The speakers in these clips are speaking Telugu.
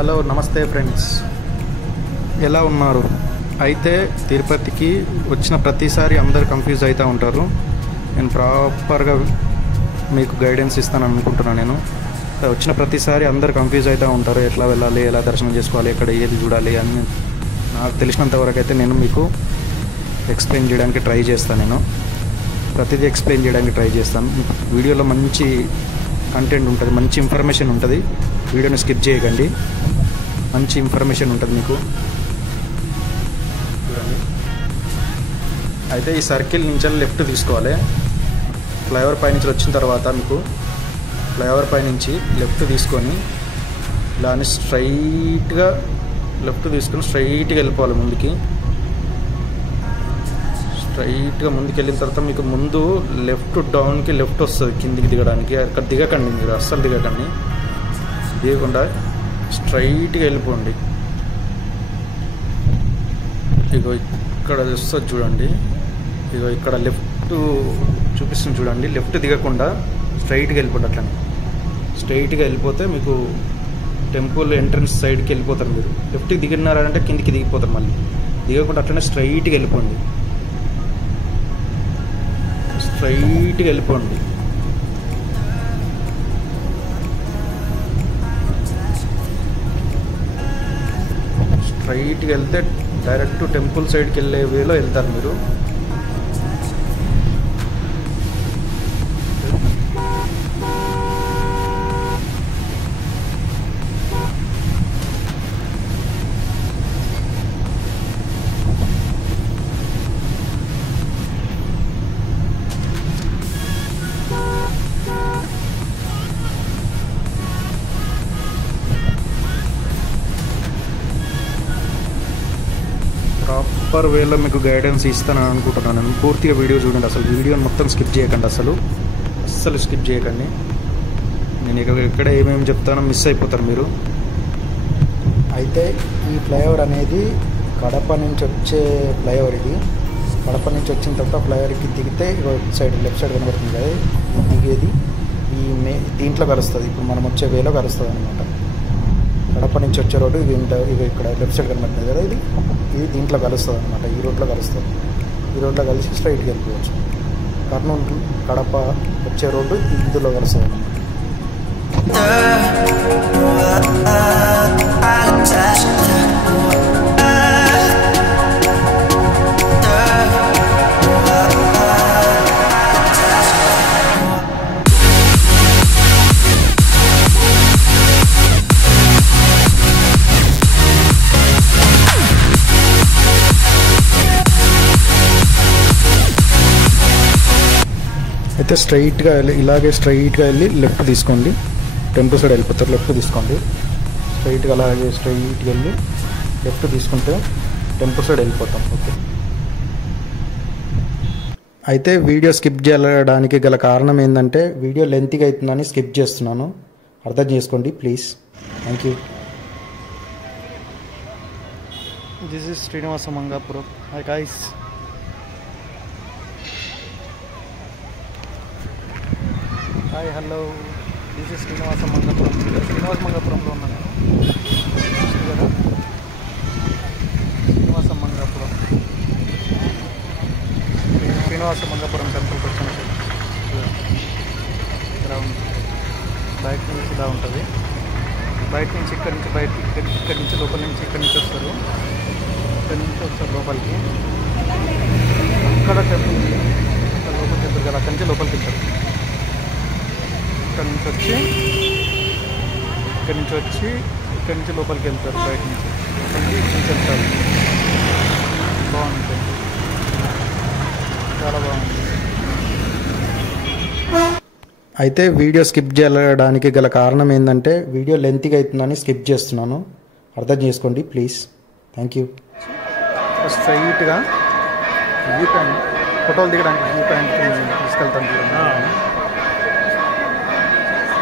హలో నమస్తే ఫ్రెండ్స్, ఎలా ఉన్నారు? అయితే తిరుపతికి వచ్చిన ప్రతిసారి అందరు కన్ఫ్యూజ్ అవుతూ ఉంటారు. నేను ప్రాపర్గా మీకు గైడెన్స్ ఇస్తాను అనుకుంటున్నాను. నేను వచ్చిన ప్రతిసారి అందరు కన్ఫ్యూజ్ అవుతూ ఉంటారు, ఎట్లా వెళ్ళాలి, ఎలా దర్శనం చేసుకోవాలి, ఎక్కడ ఏది చూడాలి అని. నాకు తెలిసినంత వరకు అయితే నేను మీకు ఎక్స్ప్లెయిన్ చేయడానికి ట్రై చేస్తాను. నేను ప్రతిదీ ఎక్స్ప్లెయిన్ చేయడానికి ట్రై చేస్తాను. వీడియోలో మంచి కంటెంట్ ఉంటుంది, మంచి ఇన్ఫర్మేషన్ ఉంటుంది. వీడియోని స్కిప్ చేయకండి, మంచి ఇన్ఫర్మేషన్ ఉంటుంది మీకు. చూడండి, అయితే ఈ సర్కిల్ నుంచి లెఫ్ట్ తీసుకోవాలి. ఫ్లైఓవర్ పై నుంచి వచ్చిన తర్వాత మీకు ఫ్లైఓవర్ పై నుంచి లెఫ్ట్ తీసుకొని ఇలా అని స్ట్రైట్గా లెఫ్ట్ తీసుకొని స్ట్రైట్గా వెళ్ళిపోవాలి ముందుకి. స్ట్రైట్గా ముందుకు వెళ్ళిన తర్వాత మీకు ముందు లెఫ్ట్ డౌన్కి లెఫ్ట్ వస్తుంది కిందికి దిగడానికి. అక్కడ దిగకండి, మీరు అస్సలు దిగకండి. దిగకుండా స్ట్రైట్గా వెళ్ళిపోండి. ఇగో ఇక్కడ వస్తుంది చూడండి, ఇగో ఇక్కడ లెఫ్ట్ చూపిస్తుంది చూడండి. లెఫ్ట్ దిగకుండా స్ట్రైట్గా వెళ్ళిపోండి. అట్లనే స్ట్రైట్గా వెళ్ళిపోతే మీకు టెంపుల్ ఎంట్రన్స్ సైడ్కి వెళ్ళిపోతారు. మీరు లెఫ్ట్కి దిగినారంటే కిందికి దిగిపోతారు. మళ్ళీ దిగకుండా అట్లనే స్ట్రైట్గా వెళ్ళిపోండి. స్ట్రైట్గా వెళ్ళిపోండి. స్ట్రైట్గా వెళ్తే డైరెక్ట్ టెంపుల్ సైడ్కి వెళ్ళే వేలో వెళ్తారు మీరు. ప్రాపర్ వేలో మీకు గైడెన్స్ ఇస్తాను అనుకుంటున్నాను. నేను పూర్తిగా వీడియో చూడండి, అసలు వీడియోని మొత్తం స్కిప్ చేయకండి, అస్సలు స్కిప్ చేయకండి. నేను ఎక్కడ ఏమేమి చెప్తానో మిస్ అయిపోతారు మీరు. అయితే ఈ ఫ్లైఓవర్ అనేది కడప నుంచి వచ్చే ఫ్లైఓవర్. ఇది కడప నుంచి వచ్చిన తర్వాత ఫ్లైఓవర్కి దిగితే సైడ్ లెఫ్ట్ సైడ్ కనబడుతుంది కదా, దిగేది దీంట్లో కలుస్తుంది. ఇప్పుడు మనం వచ్చే వేలో కలుస్తుంది అనమాట. కడప నుంచి వచ్చే రోడ్డు ఇది ఇక్కడ లెఫ్ట్ సైడ్ కనబడుతుంది కదా, ఇది దీంట్లో కలుస్తుంది అనమాట. ఈ రోడ్లో కలుస్తుంది. ఈ రోడ్లో కలిసి స్ట్రైట్కి వెళ్ళిపోవచ్చు. కర్నూలు కడప వచ్చే రోడ్డు ఇందులో కలుస్తుంది అనమాట. అయితే స్ట్రైట్గా వెళ్ళి ఇలాగే స్ట్రైట్గా వెళ్ళి లెఫ్ట్ తీసుకోండి. టెంపుల్ సైడ్ వెళ్ళిపోతారు. లెఫ్ట్ తీసుకోండి. స్ట్రైట్గా అలాగే స్ట్రైట్గా వెళ్ళి లెఫ్ట్ తీసుకుంటే టెంపుల్ సైడ్ వెళ్ళిపోతాం. ఓకే. అయితే వీడియో స్కిప్ చేయడానికి గల కారణం ఏంటంటే వీడియో లెంత్గా అవుతుందని స్కిప్ చేస్తున్నాను, అర్థం చేసుకోండి please. Thank you. This is Srinivasa Mangapuram. Hi guys. Hi hello, this is Srinivasa Mangapuram. Srinivasa మంగాపురంలో ఉన్నాను కదా. శ్రీనివాస మంగాపురం టెంపుల్కి వచ్చాను. ఇలా ఉంది. బయట నుంచి ఇలా ఉంటుంది. బయట నుంచి ఇక్కడి నుంచి లోపల నుంచి ఇక్కడి నుంచి వస్తారు. ఇక్కడి నుంచి వస్తారు లోపలికి. అక్కడ టెంపుల్ లోపల టెంపుల్ కదా, అక్కడి నుంచి లోపలికి వెళ్తారు. ఇక్కడి నుంచి వచ్చి ఇక్కడి నుంచి లోపలికి వెళ్తారు. బయట నుంచి వెళ్తారు. బాగుంటుంది, చాలా బాగుంది. అయితే వీడియో స్కిప్ చేయడానికి గల కారణం ఏంటంటే వీడియో లెంత్గా అవుతుందని స్కిప్ చేస్తున్నాను, అర్థం చేసుకోండి ప్లీజ్. Thank you. స్ట్రైట్గా వ్యూ పాయింట్ ఫోటోలు దిగడానికి వ్యూ పాయింట్కి తీసుకెళ్తాను.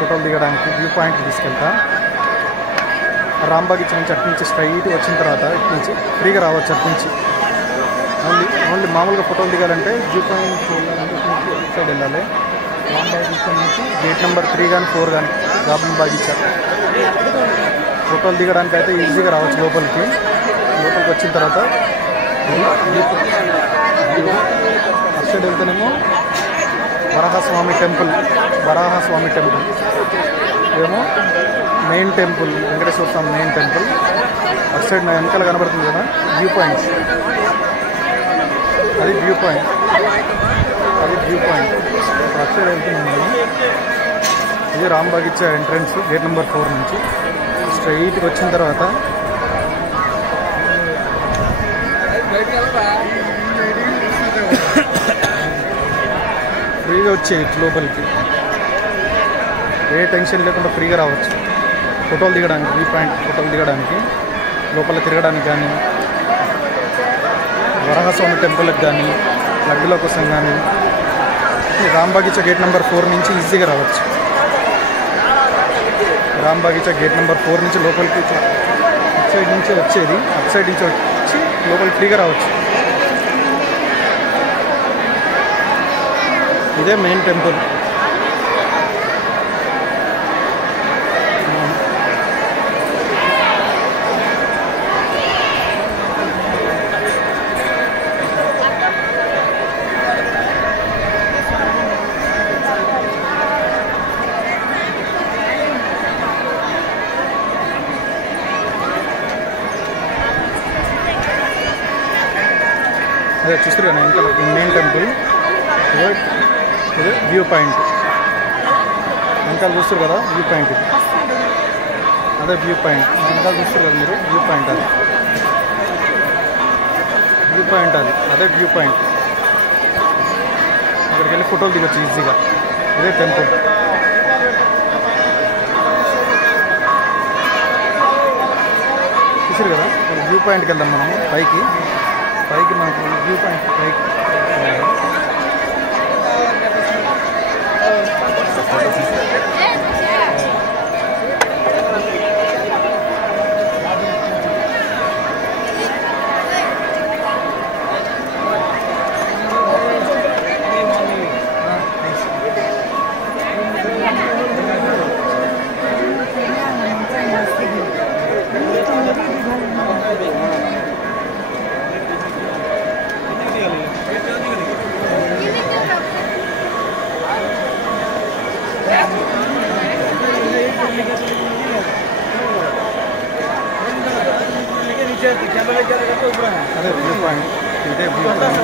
ఫోటోలు దిగడానికి వ్యూ పాయింట్కి తీసుకెళ్తా. రాంబాగ్ నుంచి అటు నుంచి స్ట్రైట్ వచ్చిన తర్వాత ఇటు నుంచి ఫ్రీగా రావచ్చు. అటు నుంచి ఓన్లీ మామూలుగా ఫోటోలు దిగాలంటే వ్యూ పాయింట్ సైడ్ వెళ్ళాలి. రాంబాగ్ నుంచి గేట్ నెంబర్ 3 కానీ 4 కానీ రాంబాగ్ ఇచ్చారు. ఫోటోలు దిగడానికి అయితే ఈజీగా రావచ్చు లోపలికి వచ్చిన తర్వాత అటు సైడ్ వెళ్తేనేమో వరాహస్వామి టెంపుల్ ఏమో మెయిన్ టెంపుల్, వెంకటేశ్వర స్వామి మెయిన్ టెంపుల్. అటు సైడ్ నా వెనకాల కనబడుతుంది కదా వ్యూ పాయింట్, అది వ్యూ పాయింట్. అటు సైడ్ వెళ్తున్నాం మేము. ఇది రాంబాగ్ ఇచ్చే ఎంట్రన్స్ గేట్ నెంబర్ 4 నుంచి స్ట్రైట్గా వచ్చిన తర్వాత ఫ్రీగా వచ్చేయచ్చు లోపలికి, ఏ టెన్షన్ లేకుండా ఫ్రీగా రావచ్చు ఫోటోలు దిగడానికి. వ్యూ పాయింట్ ఫోటోలు దిగడానికి, లోపల తిరగడానికి కానీ, వరాహస్వామి టెంపుల్కి కానీ, లడ్డుల కోసం కానీ రాంబాగిచా గేట్ నెంబర్ 4 నుంచి ఈజీగా రావచ్చు. రాంబాగిచా గేట్ నెంబర్ 4 నుంచి లోపలికి అటు సైడ్ నుంచి వచ్చేది, అటు సైడ్ నుంచి వచ్చి లోపలికి ఫ్రీగా రావచ్చు. ఇదే మెయిన్ టెంపుల్. అదే చూస్తారు కదా ఇంకా మెయిన్ టెంపుల్, ఇది వ్యూ పాయింట్. వెనకాల చూస్తారు కదా వ్యూ పాయింట్, ఇది అదే వ్యూ పాయింట్. వెనకాల చూస్తారు కదా మీరు వ్యూ పాయింట్, అది అదే వ్యూ పాయింట్. అక్కడికి వెళ్ళి ఫోటోలు దిగొచ్చు ఈజీగా. ఇదే టెంపుల్. చూసారు కదా వ్యూ పాయింట్కి వెళ్దాం మనము. పైకి మనకు వ్యూ పాయింట్ పైకి అదే వ్యూ పాయింట్. ఇదే వ్యూ పాయింట్.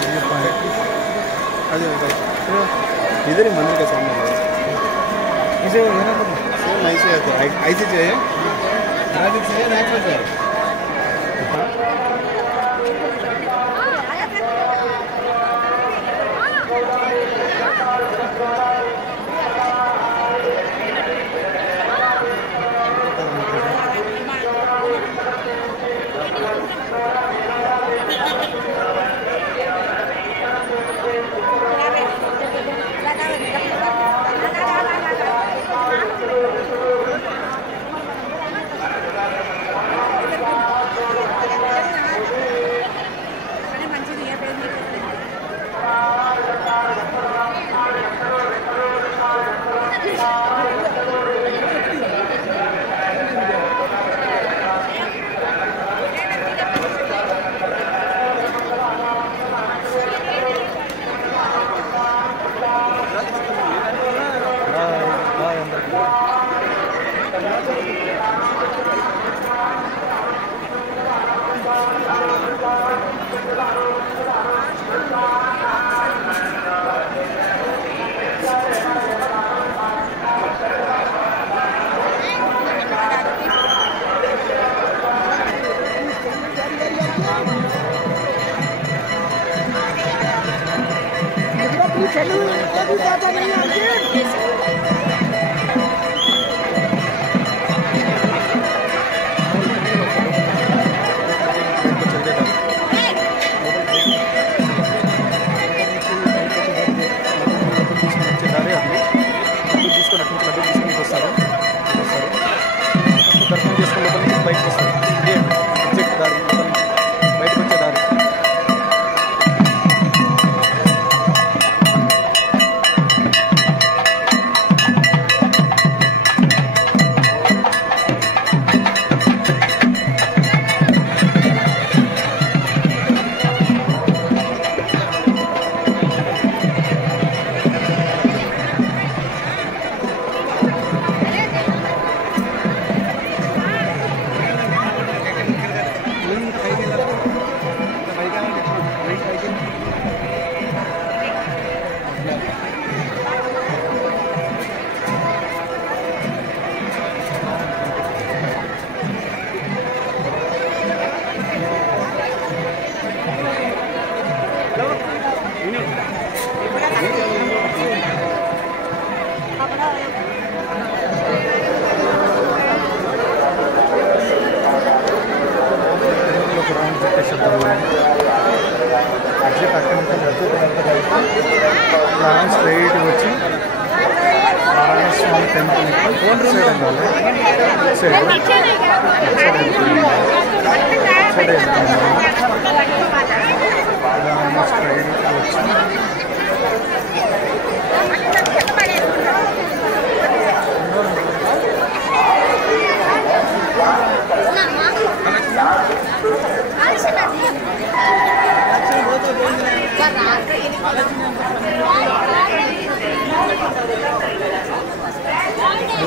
व्यू पॉइंट इधर ही मंदिर के सामने इसे सेम ऐसे ऐसे चाहिए ग्राफिक्स है नेचुरल है చూసేద్దాం మనం. ఎగ్జిట్ అక్కడి నుంచి ప్లాన్ స్ట్రైట్గా వచ్చి స్వామి టెంపుల్ సైడ్ వెళ్ళాలి. సైడ్ స్ట్రైట్గా వచ్చి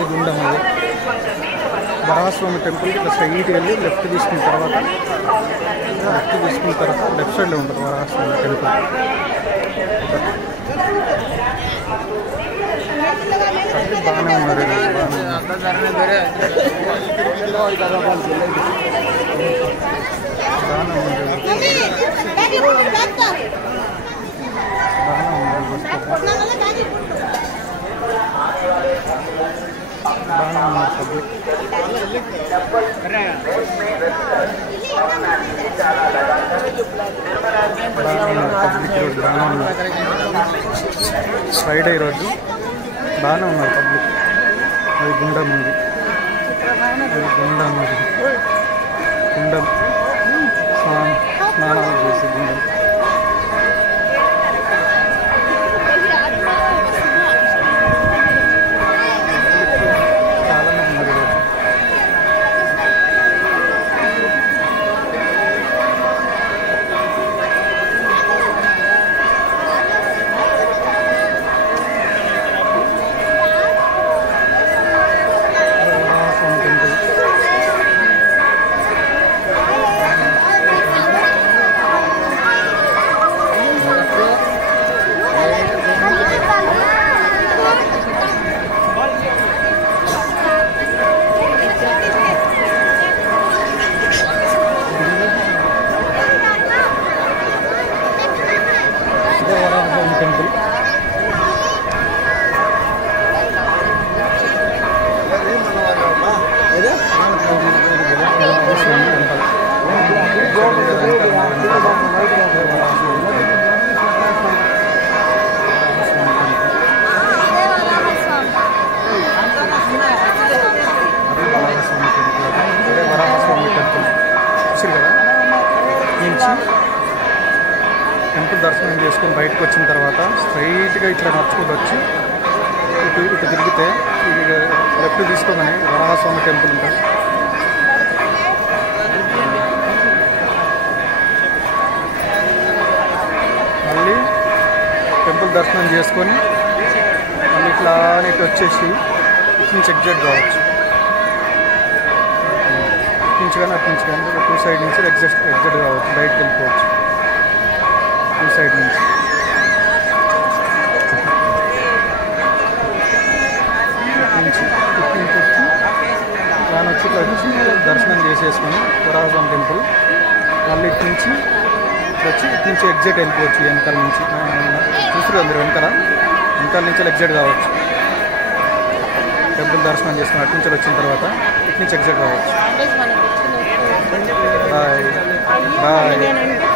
గుండం అది వరాహస్వామి టెంపుల్ ఇట్లా స్ట్రైట్ వెళ్ళి లెఫ్ట్ తీసుకున్న తర్వాత లెఫ్ట్ సైడ్లో ఉంటుంది వరాహస్వామి టెంపుల్. బాగానే ఉన్నారు. ఫ్రైడే రోజు బాగానే ఉన్నారు పబ్లిక్. అది గుండం ఉంది, గుండం స్నానాలు చేసి గుండం టెంపుల్ దర్శనం చేసుకొని బయటకు వచ్చిన తర్వాత స్ట్రైట్గా ఇట్లా నడుచుకుంటూ వచ్చి ఇటు తిరిగితే లెఫ్ట్ తీసుకోగానే వరాహస్వామి టెంపుల్ ఉంటుంది. మళ్ళీ టెంపుల్ దర్శనం చేసుకొని మళ్ళీ ఇట్లా ఇటు వచ్చేసి ఇటు నుంచి ఎగ్జిట్ కావచ్చు. ఇటు నుంచి కానీ అటు నుంచి కానీ టూ సైడ్ నుంచి ఎగ్జిట్ కావచ్చు, బయటకు వెళ్ళిపోవచ్చు టూ సైడ్ నుంచి. ఇటు నుంచి వచ్చి దాని వచ్చి దర్శనం చేసేసుకొని వరాహస్వామి టెంపుల్ మళ్ళీ ఇటు నుంచి ఎగ్జిట్ వెళ్ళిపోవచ్చు. వెనకాల నుంచి చూసారు అందరు వెనకాల నుంచి ఎగ్జిట్ కావచ్చు. టెంపుల్ దర్శనం చేసుకుని అటు నుంచి వచ్చిన తర్వాత ఇటు నుంచి ఎగ్జిట్ కావచ్చు. Bye bye.